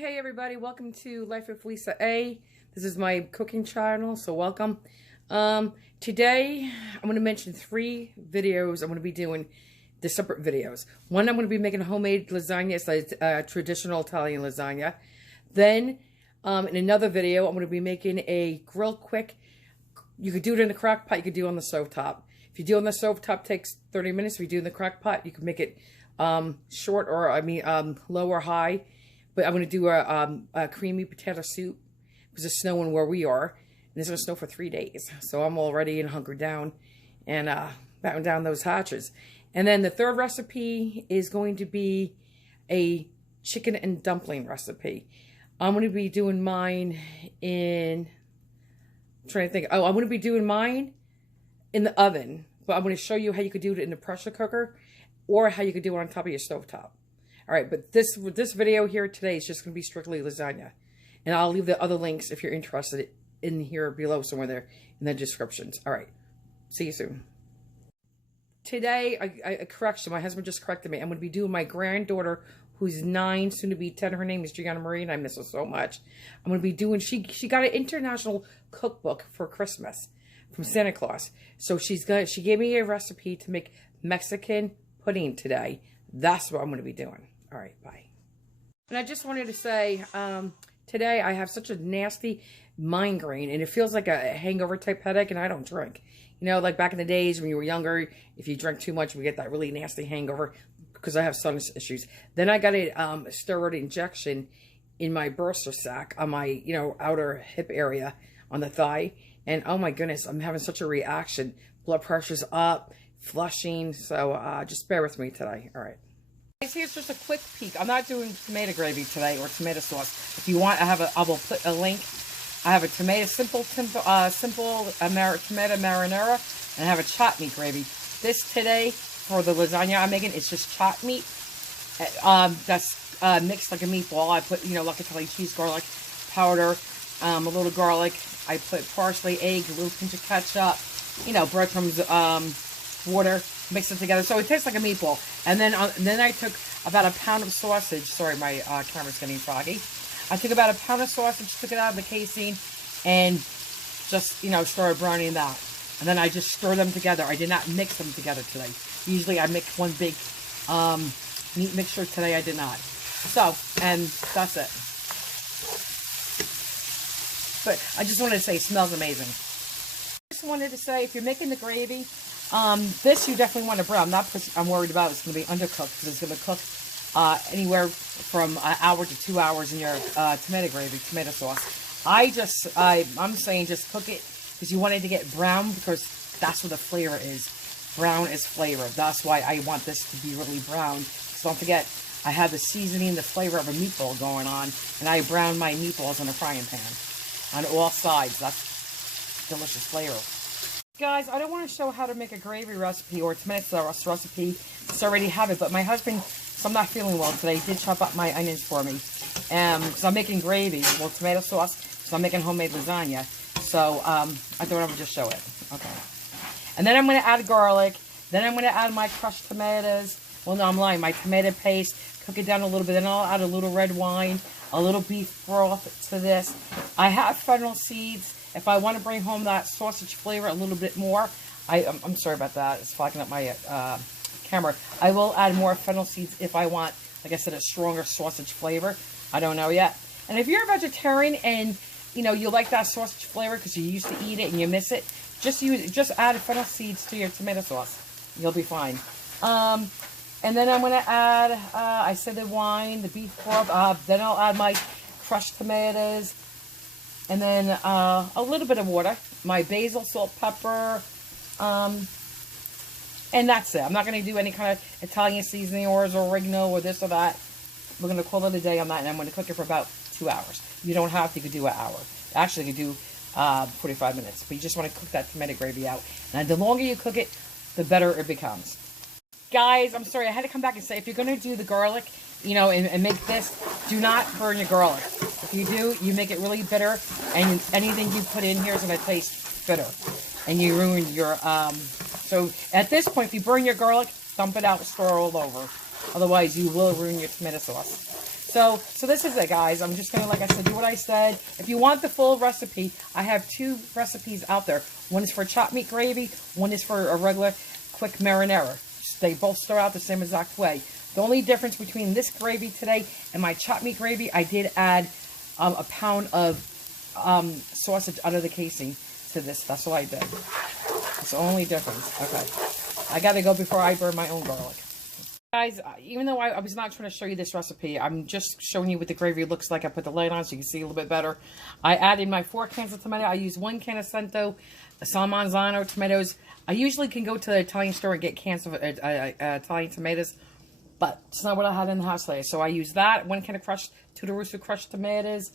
Hey everybody, welcome to Life with Lisa A. This is my cooking channel, so welcome. Today I'm going to mention 3 videos I'm going to be doing. The separate videos. One, I'm going to be making homemade lasagna. It's like traditional Italian lasagna. Then in another video, I'm going to be making a grill quick. You could do it in the crock pot, you could do it on the stove top. If you do it on the stove top, it takes 30 minutes. If you do it in the crock pot, you can make it short or low or high. But I'm going to do a creamy potato soup because it's snowing where we are. And it's going to snow for 3 days. So I'm all ready and hunkered down and batten down those hatches. And then the third recipe is going to be a chicken and dumpling recipe. I'm going to be doing mine in... I'm trying to think. Oh, I'm going to be doing mine in the oven. But I'm going to show you how you could do it in the pressure cooker or how you could do it on top of your stovetop. All right, but this video here today is just going to be strictly lasagna. And I'll leave the other links if you're interested in here below somewhere there in the descriptions. All right, see you soon. Today, correction, my husband just corrected me. I'm going to be doing my granddaughter, who's 9, soon to be 10. Her name is Gianna Marie, and I miss her so much. I'm going to be doing, she got an international cookbook for Christmas from Santa Claus. So she gave me a recipe to make Mexican pudding today. That's what I'm going to be doing. All right, bye. And I just wanted to say, today I have such a nasty migraine, and it feels like a hangover type headache, and I don't drink. You know, like back in the days when you were younger, if you drank too much, we get that really nasty hangover because I have sinus issues. Then I got a steroid injection in my bursa sac on my, outer hip area on the thigh. And oh my goodness, I'm having such a reaction. Blood pressure's up, flushing. So just bear with me today. All right. Guys, here's just a quick peek. I'm not doing tomato gravy today or tomato sauce. If you want, I will put a link. I have a simple tomato marinara, and I have a chopped meat gravy. This today, for the lasagna I'm making, it's just chopped meat. That's mixed like a meatball. I put, like Italian cheese, garlic powder, a little garlic. I put parsley, egg, a little pinch of ketchup, breadcrumbs, water, mix it together. So it tastes like a meatball. And then I took about a pound of sausage. Sorry, my camera's getting foggy. I took about a pound of sausage, took it out of the casing, and just, started browning that. And then I just stir them together. I did not mix them together today. Usually I mix one big meat mixture. Today I did not. So, and that's it. But I just wanted to say it smells amazing. I just wanted to say, if you're making the gravy, this you definitely want to brown. I'm worried about it's going to be undercooked because it's going to cook anywhere from an hour to 2 hours in your tomato gravy, tomato sauce. I'm saying just cook it because you want it to get brown because that's what the flavor is. Brown is flavor. That's why I want this to be really brown. So don't forget, I have the seasoning, the flavor of a meatball going on, and I brown my meatballs in a frying pan on all sides. That's delicious flavor. Guys, I don't want to show how to make a gravy recipe or a tomato sauce recipe because I already have it, but my husband, so I'm not feeling well today, did chop up my onions for me. Because I'm making gravy, well, tomato sauce, so I'm making homemade lasagna. So, I thought I would just show it. Okay. And then I'm going to add garlic. Then I'm going to add my crushed tomatoes. Well, no, I'm lying. My tomato paste. Cook it down a little bit. Then I'll add a little red wine, a little beef broth to this. I have fennel seeds. If I want to bring home that sausage flavor a little bit more, I'm sorry about that. It's fogging up my camera. I will add more fennel seeds if I want, like I said, a stronger sausage flavor. I don't know yet. And if you're a vegetarian and you like that sausage flavor because you used to eat it and you miss it, just add fennel seeds to your tomato sauce. You'll be fine. And then I'm going to add, I said the wine, the beef broth. Then I'll add my crushed tomatoes. And then a little bit of water. My basil, salt, pepper. And that's it. I'm not going to do any kind of Italian seasoning or oregano or this or that. We're going to call it a day on that. And I'm going to cook it for about 2 hours. You don't have to. You could do an hour. Actually, you could do 45 minutes. But you just want to cook that tomato gravy out. And the longer you cook it, the better it becomes. Guys, I'm sorry. I had to come back and say, if you're going to do the garlic, and make this, do not burn your garlic. If you do, you make it really bitter. And anything you put in here is going to taste bitter. And you ruin your, so at this point, if you burn your garlic, dump it out, stir all over. Otherwise, you will ruin your tomato sauce. So this is it, guys. I'm just going to, like I said, do what I said. If you want the full recipe, I have 2 recipes out there. One is for chopped meat gravy. One is for a regular quick marinara. They both start out the same exact way. The only difference between this gravy today and my chopped meat gravy, I did add a pound of sausage out of the casing to this. That's what I did. That's the only difference. Okay. I got to go before I burn my own garlic. Guys, even though I was not trying to show you this recipe, I'm just showing you what the gravy looks like. I put the light on so you can see a little bit better. I added my 4 cans of tomato. I use 1 can of Cento, Salmanzano tomatoes. I usually can go to the Italian store and get cans of Italian tomatoes, but it's not what I had in the house today. So I use that, 1 can of crushed Tutti crushed tomatoes.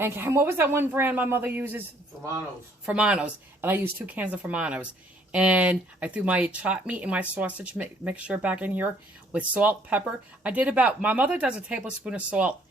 And what was that one brand my mother uses? Formanos. Formanos. And I used 2 cans of Formanos. And I threw my chopped meat and my sausage mixture back in here with salt, pepper. I did about, my mother does a tablespoon of salt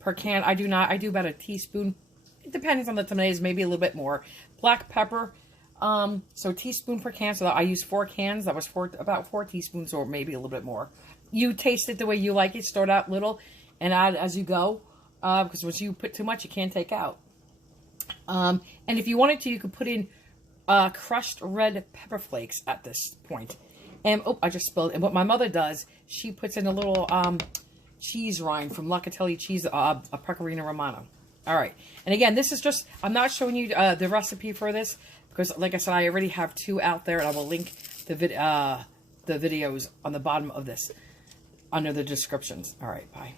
per can. I do not. I do about a teaspoon. It depends on the tomatoes, maybe a little bit more. Black pepper, so a teaspoon per can. So I used 4 cans. That was about 4 teaspoons or maybe a little bit more. You taste it the way you like it. Start out little and add as you go. Because once you put too much, you can't take out. And if you wanted to, you could put in crushed red pepper flakes at this point. And, oh, I just spilled. And what my mother does, she puts in a little cheese rind from Locatelli cheese, a Pecorino Romano. All right. And again, this is just, I'm not showing you the recipe for this because, like I said, I already have 2 out there, and I will link the videos on the bottom of this under the descriptions. All right. Bye.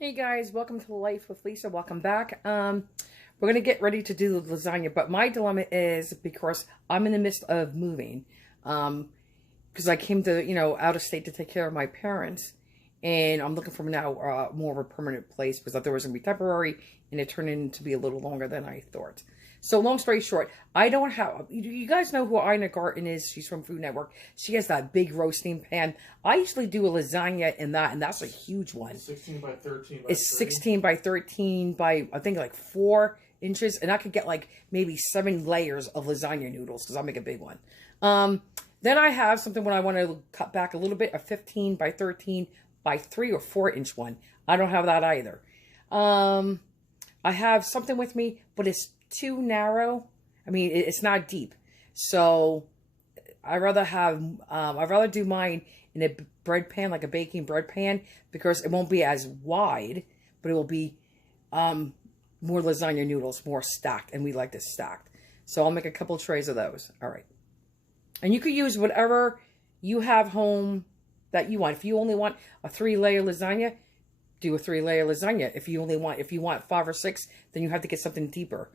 Hey, guys. Welcome to Life with Lisa. Welcome back. We're going to get ready to do the lasagna, but my dilemma is because I'm in the midst of moving, because I came to, out of state to take care of my parents, and I'm looking for now more of a permanent place because I thought it was going to be temporary, and it turned into be a little longer than I thought. So long story short, I don't have, you guys know who Ina Garten is. She's from Food Network. She has that big roasting pan. I usually do a lasagna in that, and that's a huge one. 16 by 13 by It's 16 by 13 by, I think, like 4 inches, and I could get like maybe 7 layers of lasagna noodles because I'll make a big one. Then I have something when I want to cut back a little bit, a 15 by 13 by 3 or 4 inch one. I don't have that either. I have something with me, but it's too narrow. I mean, it's not deep. So I'd rather do mine in a bread pan, like a baking bread pan, because it won't be as wide, but it will be more lasagna noodles, more stacked, and we like this stacked. So I'll make a couple trays of those. All right. And you could use whatever you have home that you want. If you only want a 3-layer lasagna, do a 3-layer lasagna. If you want 5 or 6, then you have to get something deeper.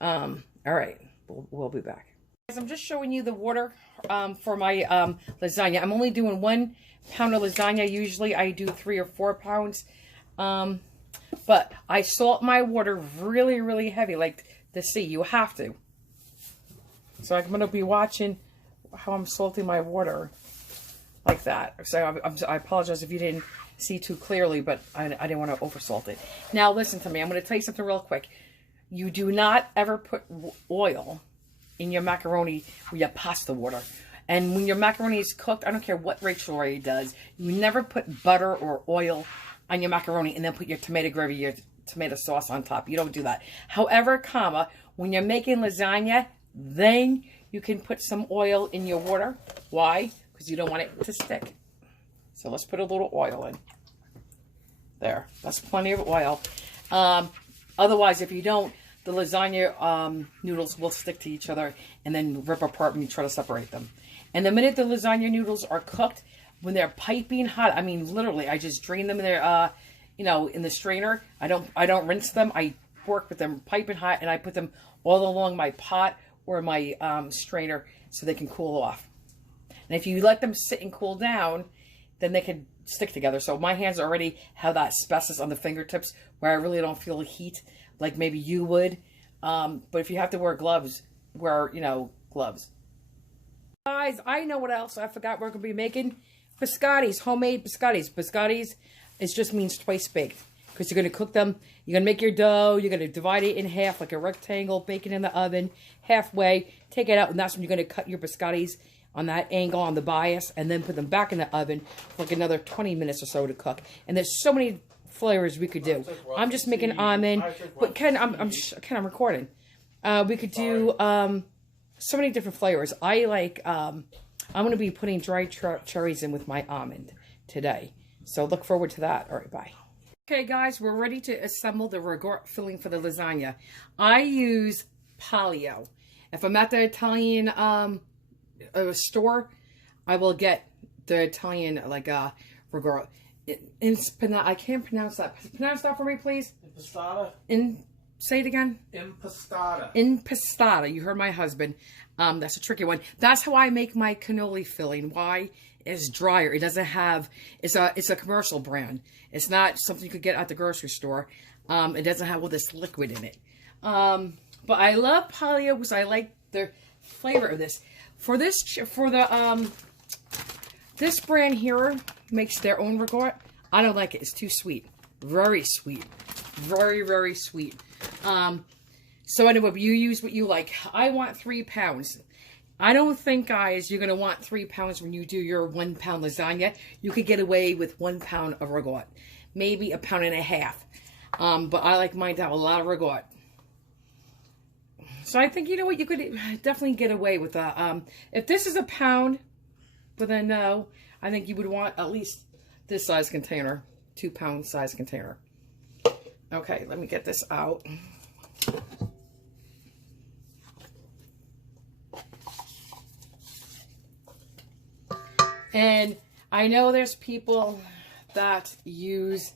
All right. We'll be back. Guys, I'm just showing you the water for my lasagna. I'm only doing 1 pound of lasagna. Usually I do 3 or 4 pounds. But I salt my water really, really heavy, like to see. You have to. So I'm going to be watching how I'm salting my water like that. So I apologize if you didn't see too clearly, but I didn't want to oversalt it. Now listen to me. I'm going to tell you something real quick. You do not ever put oil in your macaroni or your pasta water. And when your macaroni is cooked, I don't care what Rachel Ray does, you never put butter or oil on your macaroni and then put your tomato gravy, your tomato sauce on top. You don't do that. However, when you're making lasagna, then you can put some oil in your water. Why? Because you don't want it to stick. So let's put a little oil in. There. That's plenty of oil. Otherwise, if you don't, the lasagna noodles will stick to each other and then rip apart when you try to separate them. And the minute the lasagna noodles are cooked, when they're piping hot, I mean, literally, I just drain them in their, in the strainer. I don't rinse them. I work with them piping hot, and I put them all along my pot or my strainer so they can cool off. And if you let them sit and cool down, then they can stick together. So my hands already have that asbestos on the fingertips where I really don't feel the heat like maybe you would. But if you have to wear gloves, wear, gloves. Guys, I know what else I forgot we're going to be making. Biscottis, homemade biscottis. Biscottis, it just means twice baked. Because you're going to cook them, you're going to make your dough, you're going to divide it in half like a rectangle, bake it in the oven, halfway, take it out, and that's when you're going to cut your biscottis on that angle, on the bias, and then put them back in the oven for like another 20 minutes or so to cook. And there's so many flavors we could do. I'm just making almond, but Ken, I'm recording. We could do so many different flavors. I like, I'm going to be putting dried cherries in with my almond today. So look forward to that. All right, bye. Okay, guys, we're ready to assemble the ragout filling for the lasagna. I use Palio. If I'm at the Italian store, I will get the Italian, like, ragout. I can't pronounce that. Pronounce that for me, please. Impastata. Say it again. Impastata. Impastata. You heard my husband. That's a tricky one. That's how I make my cannoli filling. Why? It's drier. It doesn't have. It's a commercial brand. It's not something you could get at the grocery store. It doesn't have all this liquid in it. But I love Palio because I like the flavor of this. This brand here makes their own ragout. I don't like it. It's too sweet. Very sweet. Very, very sweet. So anyway, you use what you like. I want 3 pounds. I don't think, guys, you're going to want 3 pounds when you do your 1 pound lasagna. You could get away with 1 pound of ragout. Maybe 1.5 pounds. But I like mine to have a lot of ragout. So I think, you know what, you could definitely get away with that. If this is 1 pound, but then no, I think you would want at least this size container, 2 pound size container. Okay, let me get this out. And I know there's people that use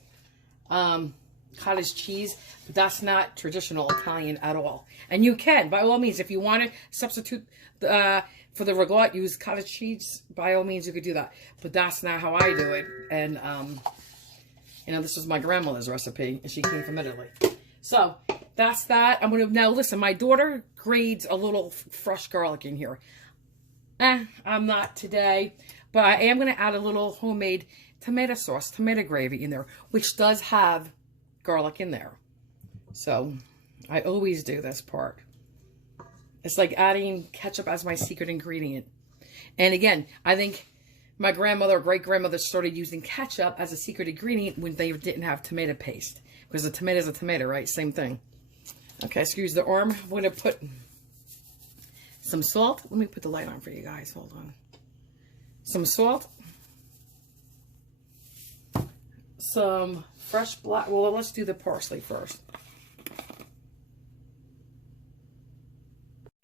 cottage cheese, but that's not traditional Italian at all. And you can, by all means, if you want to substitute for the ragout, use cottage cheese, by all means, you could do that. But that's not how I do it. And, you know, this was my grandmother's recipe, and she came from Italy. So, that's that. I'm going to, now listen, my daughter grades a little fresh garlic in here. I'm not today, but I am going to add a little homemade tomato sauce, tomato gravy in there, which does have garlic in there. So, I always do this part. It's like adding ketchup as my secret ingredient. And again, I think my grandmother or great-grandmother started using ketchup as a secret ingredient when they didn't have tomato paste. Because a tomato is a tomato, right? Same thing. Okay, excuse the arm. I'm going to put some salt. Let me put the light on for you guys. Hold on. Some salt. Some fresh black. Well, let's do the parsley first.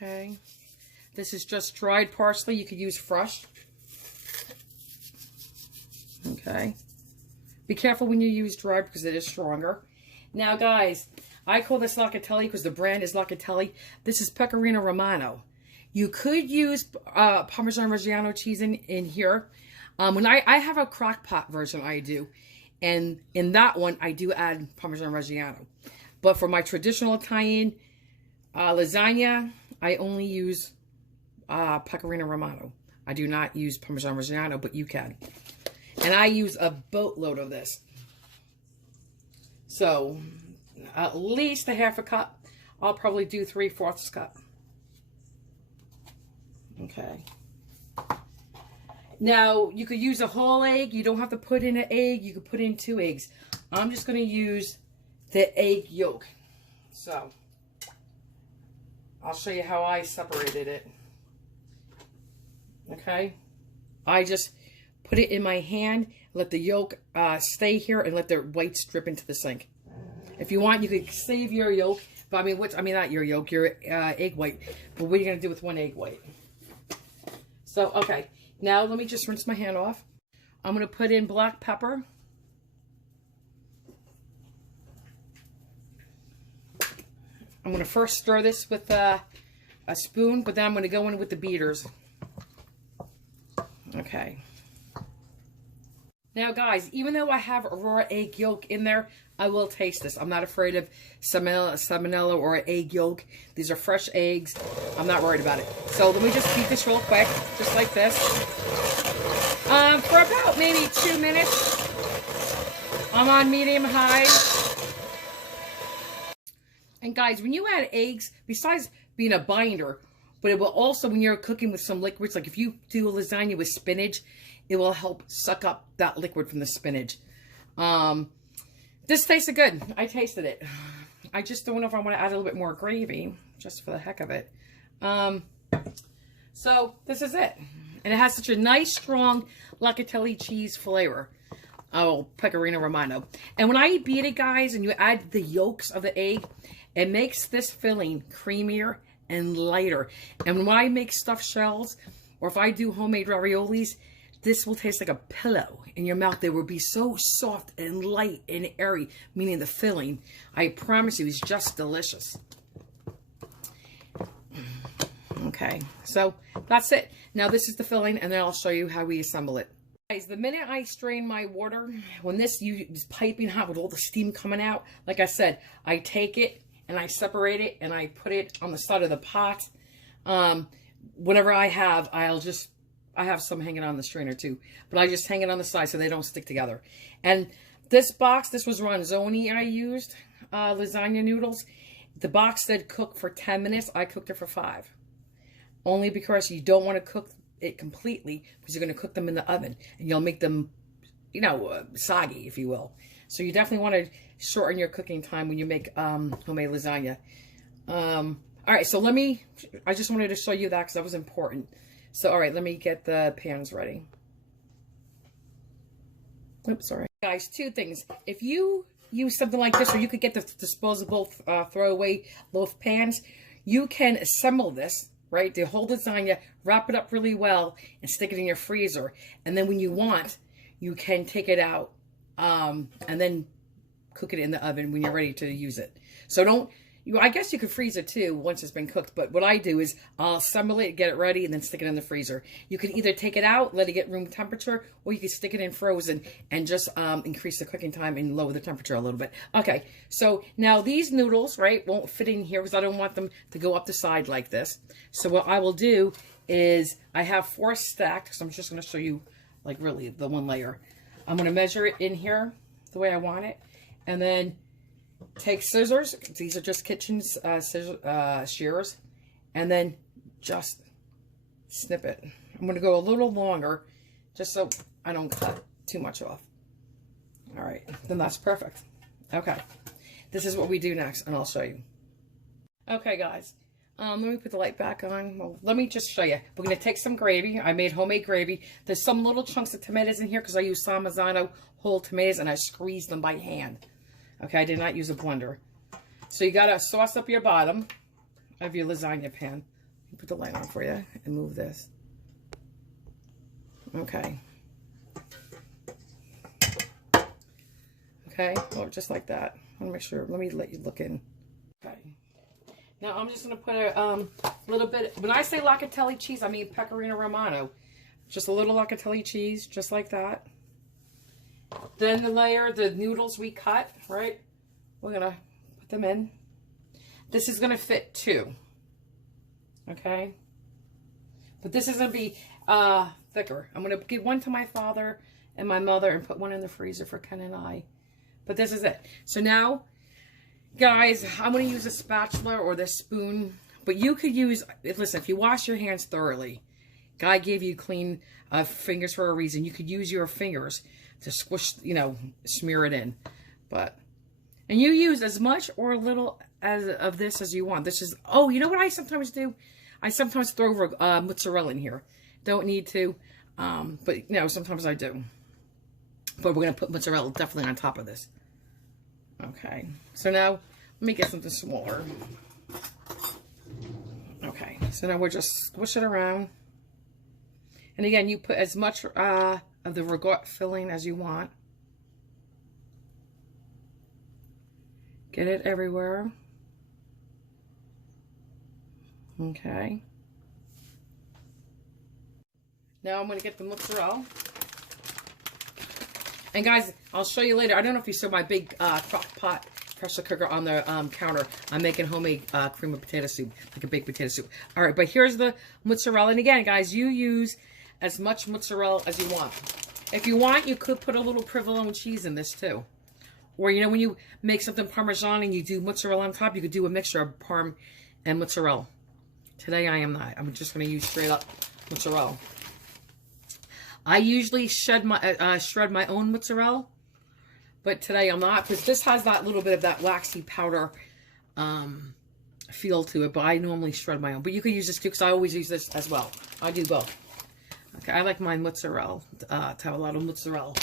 Okay. This is just dried parsley. You could use fresh. Okay. Be careful when you use dried because it is stronger. Now, guys, I call this Locatelli because the brand is Locatelli. This is Pecorino Romano. You could use Parmesan Reggiano cheese in here. When I have a crock pot version, I do. And in that one, I do add Parmesan Reggiano. But for my traditional Italian lasagna, I only use Pecorino Romano. I do not use Parmesan Reggiano, but you can. And I use a boatload of this. So, at least 1/2 cup. I'll probably do 3/4 cup. Okay. Now, you could use a whole egg. You don't have to put in an egg. You could put in 2 eggs. I'm just going to use the egg yolk. So, I'll show you how I separated it. Okay. I just put it in my hand, let the yolk stay here, and let the whites drip into the sink. If you want, you could save your yolk. But I mean, not your yolk, your egg white. But what are you going to do with 1 egg white? So, okay. Now, let me just rinse my hand off. I'm going to put in black pepper. I'm going to first stir this with a spoon, but then I'm going to go in with the beaters. Okay. Now, guys, even though I have a raw egg yolk in there, I will taste this. I'm not afraid of salmonella or egg yolk. These are fresh eggs. I'm not worried about it. So let me just beat this real quick, just like this. For about maybe 2 minutes. I'm on medium-high. And guys, when you add eggs, besides being a binder, But it will also, when you're cooking with some liquids, like if you do a lasagna with spinach, it will help suck up that liquid from the spinach. This tasted good. I tasted it. I just don't know if I want to add a little bit more gravy, just for the heck of it. So this is it. And it has such a nice, strong locatelli cheese flavor. Oh, Pecorino Romano. And when I beat it, guys, and you add the yolks of the egg, it makes this filling creamier and lighter. And when I make stuffed shells, or if I do homemade raviolis, this will taste like a pillow in your mouth. They will be so soft and light and airy, meaning the filling. I promise you, it's just delicious. Okay, so that's it. Now this is the filling, and then I'll show you how we assemble it. Guys, the minute I strain my water, when this is piping hot with all the steam coming out, like I said, I take it and I separate it and I put it on the side of the pot. Whatever I have, I have some hanging on the strainer too, but I just hang it on the side so they don't stick together. And this box, this was Ronzoni I used, lasagna noodles. The box said cook for 10 minutes. I cooked it for 5. Only because you don't want to cook it completely, because you're going to cook them in the oven and you'll make them, you know, soggy, if you will. So you definitely want to shorten your cooking time when you make homemade lasagna. All right, so I just wanted to show you that because that was important. So, all right, let me get the pans ready. Oops, sorry. Guys, 2 things. If you use something like this, or you could get the disposable throwaway loaf pans, you can assemble this, right? The whole lasagna, wrap it up really well, and stick it in your freezer. And then when you want, you can take it out and then cook it in the oven when you're ready to use it. So I guess you could freeze it too once it's been cooked, but what I do is I'll assemble it, get it ready, and then stick it in the freezer. You can either take it out, let it get room temperature, or you can stick it in frozen and just increase the cooking time and lower the temperature a little bit. Okay, so now these noodles, right, won't fit in here because I don't want them to go up the side like this. So what I will do is I have 4 stacked, so I'm just going to show you like really the one layer. I'm going to measure it in here the way I want it, and then take scissors. These are just kitchen shears, and then just snip it. I'm going to go a little longer just so I don't cut too much off. All right, then that's perfect. Okay, this is what we do next, and I'll show you. Okay, guys, let me put the light back on. Well, let me just show you. We're going to take some gravy. I made homemade gravy. There's some little chunks of tomatoes in here because I use San Marzano whole tomatoes, and I squeezed them by hand. Okay, I did not use a blender. So you got to sauce up your bottom of your lasagna pan. Put the light on for you and move this. Okay. Okay, well, just like that. I want to make sure. Let me let you look in. Okay. Now I'm just going to put a little bit. When I say locatelli cheese, I mean Pecorino Romano. Just a little locatelli cheese, just like that. Then the noodles we cut, right? We're going to put them in. This is going to fit 2. Okay? But this is going to be thicker. I'm going to give one to my father and my mother and put one in the freezer for Ken and I. But this is it. So now, guys, I'm going to use a spatula or this spoon. But you could use, listen, if you wash your hands thoroughly, God gave you clean fingers for a reason. You could use your fingers to squish, you know, smear it in. And you use as much or a little of this as you want. This is, oh, you know what I sometimes do? I sometimes throw mozzarella in here. Don't need to, but, you know, sometimes I do. But we're going to put mozzarella definitely on top of this. Okay, so now let me get something smaller. Okay, so now we're just squish it around. And again, you put as much of the ragout filling as you want. Get it everywhere. Okay. Now I'm going to get the mozzarella. And guys, I'll show you later. I don't know if you saw my big crock pot pressure cooker on the counter. I'm making homemade cream of potato soup, like a baked potato soup. All right, but here's the mozzarella. And again, guys, you use as much mozzarella as you want. If you want, you could put a little provolone cheese in this too. Or, you know, when you make something Parmesan and you do mozzarella on top, you could do a mixture of Parm and mozzarella. Today I am not. I'm just going to use straight up mozzarella. I usually shred my own mozzarella, but today I'm not, because this has that little bit of that waxy powder feel to it, but I normally shred my own. But you could use this too, because I always use this as well. I do both. Okay, I like my mozzarella, to have a lot of mozzarella.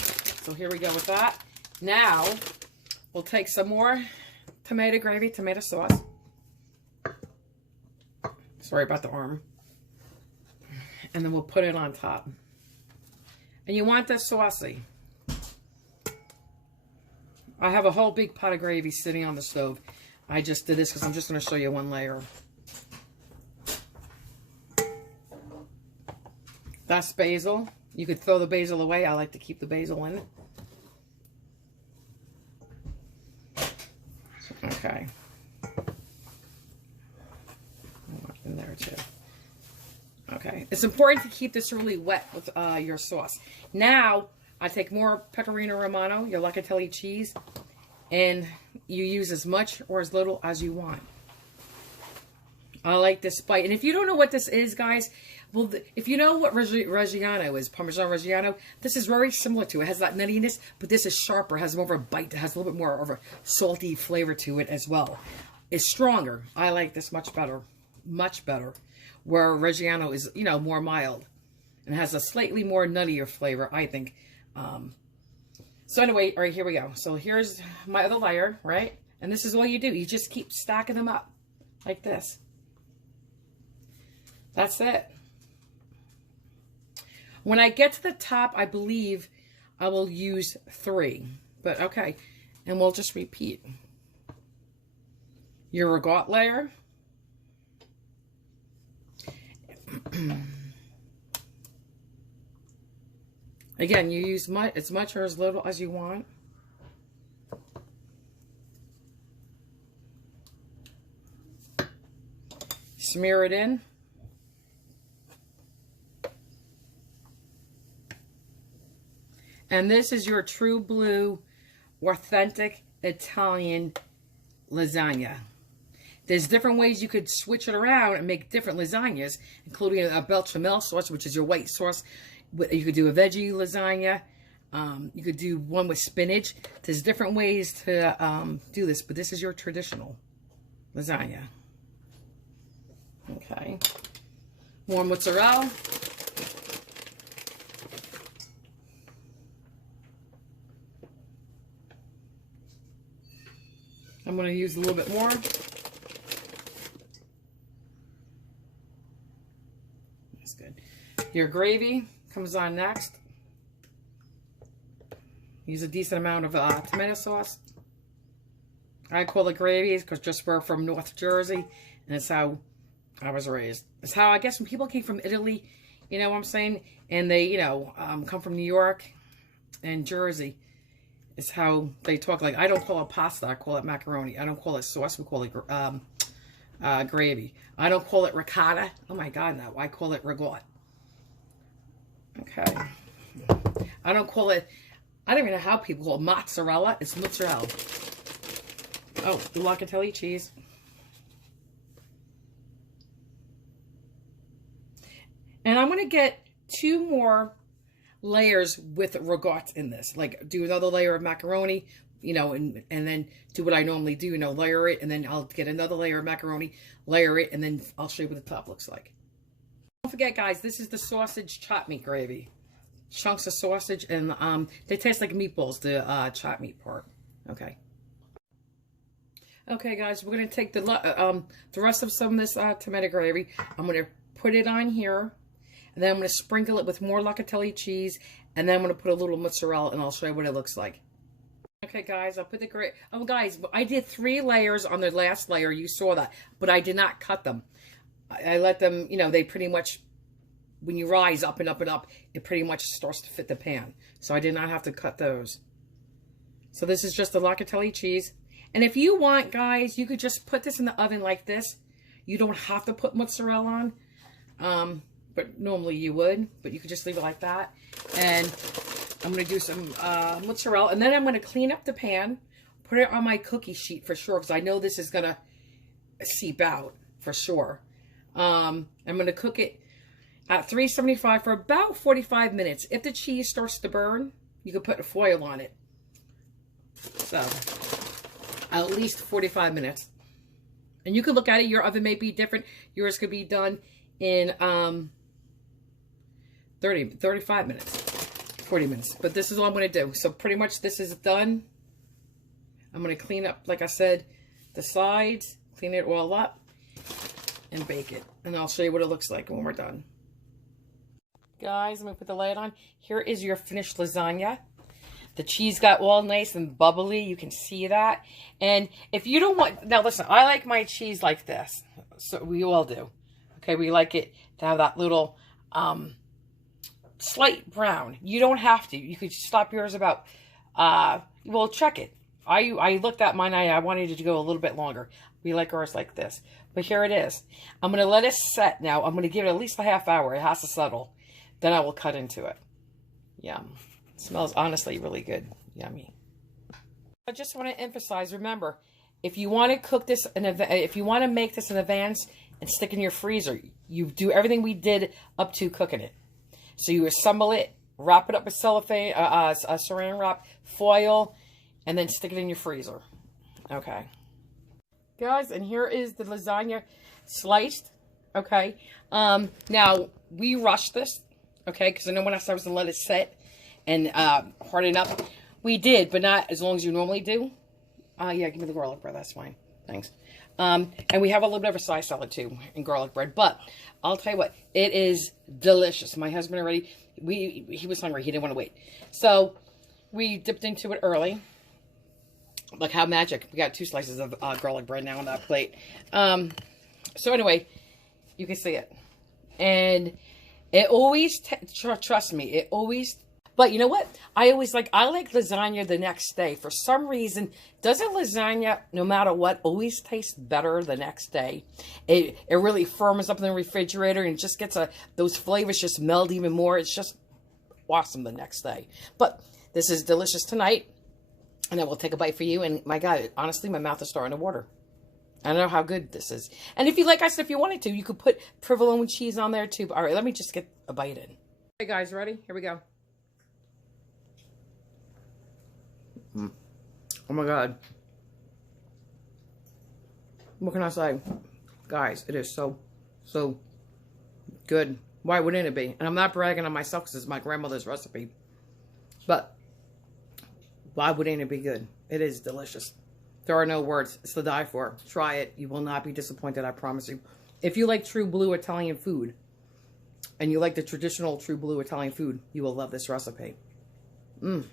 So here we go with that. Now, we'll take some more tomato gravy, tomato sauce. Sorry about the arm. And then we'll put it on top. And you want this saucy. I have a whole big pot of gravy sitting on the stove. I just did this because I'm just going to show you one layer. That's basil. You could throw the basil away. I like to keep the basil in. Okay. In there too. Okay. It's important to keep this really wet with your sauce. Now, I take more pecorino romano, your locatelli cheese, and you use as much or as little as you want. I like this bite. And if you don't know what this is, guys, well, if you know what Reggiano is, Parmesan Reggiano, this is very similar to it. It has that nuttiness, but this is sharper, has more of a bite, it has a little bit more of a salty flavor to it as well. It's stronger. I like this much better, where Reggiano is, you know, more mild and has a slightly more nuttier flavor, I think. So anyway, all right, here we go. So here's my other layer, right? And this is all you do. You just keep stacking them up like this. That's it. When I get to the top, I believe I will use 3. But okay, and we'll just repeat. Your ragout layer. Again, you use as much or as little as you want. Smear it in. And this is your true blue, authentic Italian lasagna. There's different ways you could switch it around and make different lasagnas, including a bechamel sauce, which is your white sauce. You could do a veggie lasagna. You could do one with spinach. There's different ways to do this, but this is your traditional lasagna. Okay. More mozzarella. I'm going to use a little bit more. That's good. Your gravy comes on next. Use a decent amount of tomato sauce. I call it gravy because just we're from North Jersey, and it's how I was raised. It's how, I guess, when people came from Italy, you know what I'm saying, and they, you know, come from New York and Jersey, it's how they talk. Like, I don't call it pasta, I call it macaroni. I don't call it sauce, we call it gravy. I don't call it ricotta. Oh my God, no, I call it ragout. Okay. I don't call it, I don't even know how people call it mozzarella. It's mozzarella. Oh, locatelli cheese. And I'm going to get 2 more layers with ragout in this. Like, do another layer of macaroni, you know, and then do what I normally do, you know, layer it, and then I'll get another layer of macaroni, layer it, and then I'll show you what the top looks like. Don't forget, guys, this is the sausage chopped meat gravy. Chunks of sausage, and they taste like meatballs, the chopped meat part. Okay. Okay, guys, we're going to take the rest of some of this tomato gravy. I'm going to put it on here. And then I'm going to sprinkle it with more locatelli cheese. And then I'm going to put a little mozzarella, and I'll show you what it looks like. Okay, guys, I'll put the gravy. Oh, guys, I did 3 layers on the last layer. You saw that. But I did not cut them. I let them, you know, they pretty much, when you rise up and up and up, it pretty much starts to fit the pan. So I did not have to cut those. So this is just the locatelli cheese. And if you want, guys, you could just put this in the oven like this. You don't have to put mozzarella on. But normally you would, but you could just leave it like that. And I'm going to do some mozzarella. And then I'm going to clean up the pan, put it on my cookie sheet for sure, because I know this is going to seep out for sure. I'm going to cook it at 375 for about 45 minutes. If the cheese starts to burn, you can put a foil on it. So, at least 45 minutes. And you can look at it. Your oven may be different. Yours could be done in 35 minutes, 40 minutes. But this is all I'm going to do. So pretty much this is done. I'm going to clean up, like I said, the sides, clean it all up, and bake it. And I'll show you what it looks like when we're done. Guys, I'm going to put the lid on. Here is your finished lasagna. The cheese got all nice and bubbly. You can see that. And if you don't want... Now, listen, I like my cheese like this. So we all do. Okay, we like it to have that little slight brown. You don't have to. You could stop yours about... well, check it. I looked at mine. I wanted it to go a little bit longer. We like ours like this. But here it is. I'm going to let it set now. I'm going to give it at least a half hour. It has to settle. Then I will cut into it. Yum. Smells honestly really good. Yummy. I just want to emphasize, remember, if you want to cook this if you want to make this in advance and stick in your freezer, you do everything we did up to cooking it. So you assemble it, wrap it up with cellophane, saran wrap, foil, and then stick it in your freezer. Okay. Guys, and here is the lasagna sliced. Okay. Now, we rushed this. Okay, because I know when I said I was going to let it set and harden up. We did, but not as long as you normally do. Yeah, give me the garlic bread. That's fine. Thanks. And we have a little bit of a side salad, too, and garlic bread. But I'll tell you what, it is delicious. My husband already, he was hungry. He didn't want to wait. So we dipped into it early. Look how magic. We got 2 slices of garlic bread now on that plate. So anyway, you can see it. And it always, trust me, it always, but you know what? I like lasagna the next day. For some reason, doesn't lasagna, no matter what, always taste better the next day? It really firms up in the refrigerator and just gets those flavors just meld even more. It's just awesome the next day. But this is delicious tonight. And I will take a bite for you. And my God, honestly, my mouth is starting to water. I don't know how good this is. And if you, like I said, if you wanted to, you could put provolone cheese on there too. All right, let me just get a bite in. Okay, guys, ready? Here we go. Oh my God. What can I say? Guys, it is so good. Why wouldn't it be? And I'm not bragging on myself because it's my grandmother's recipe. But why wouldn't it be good? It is delicious. There are no words. It's to die for. Try it. You will not be disappointed, I promise you. If you like true blue Italian food, and you like the traditional true blue Italian food, you will love this recipe. Mmm.